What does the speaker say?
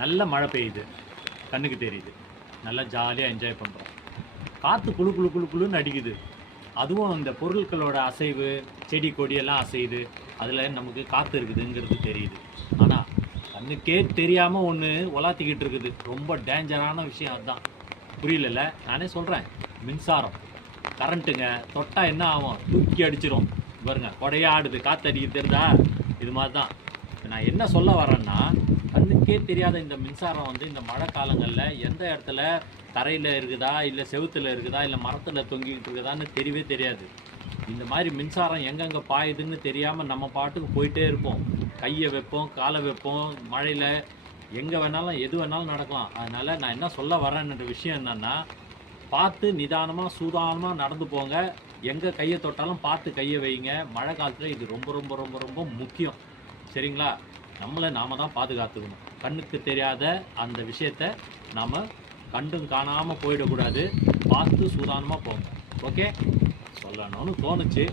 நல்ல மழை பெய்யுது, கண்ணுக்கு தெரியுது, நல்லா ஜாலியாக என்ஜாய் பண்ணுறோம். காற்று குழு குழு குழு குழுன்னு அடிக்குது. அதுவும் இந்த பொருட்களோட அசைவு, செடி கொடியெல்லாம் அசையுது. அதில் நமக்கு காற்று இருக்குதுங்கிறது தெரியுது. ஆனால் கண்ணுக்கே தெரியாமல் ஒன்று உலாத்திக்கிட்டு இருக்குது. ரொம்ப டேஞ்சரான விஷயம் அதுதான். புரியல, நானே சொல்கிறேன். மின்சாரம், கரண்ட்டுங்க. தொட்டால் என்ன ஆகும்? தூக்கி அடிச்சிடும். பாருங்க, கொடையா ஆடுது, காற்று அடிக்க தெரியுதா? இது மாதிரி தான். நான் என்ன சொல்ல வரேன்னா, கண்ணுக்கே தெரியாத இந்த மின்சாரம் இந்த மழை காலங்களில் எந்த இடத்துல தரையில் இருக்குதா, இல்லை செவுத்தில் இருக்குதா, இல்லை மரத்தில் தொங்கிக்கிட்டு இருக்குதான்னு தெரியவே தெரியாது. இந்த மாதிரி மின்சாரம் எங்கெங்கே பாயுதுன்னு தெரியாமல் நம்ம பாட்டுக்கு போயிட்டே இருப்போம். கையை வைப்போம், காலை வைப்போம். மழையில் எங்கே வேணாலும் எது வேணாலும் நடக்கலாம். அதனால் நான் என்ன சொல்ல வரேன்ற விஷயம் என்னென்னா, பார்த்து நிதானமாக சூதானமாக நடந்து போங்க. எங்கே கையை தொட்டாலும் பார்த்து கையை வைங்க. மழை காலத்தில் இது ரொம்ப ரொம்ப ரொம்ப ரொம்ப முக்கியம். சரிங்களா? நம்மளை நாம் தான் பாதுகாத்துக்கணும். கண்ணுக்கு தெரியாத அந்த விஷயத்தை நாம் கண்டும் காணாமல் போயிடக்கூடாது. பார்த்து சூதானமாக போங்க. ஓகே, சொல்லணும்னு தோணுச்சு.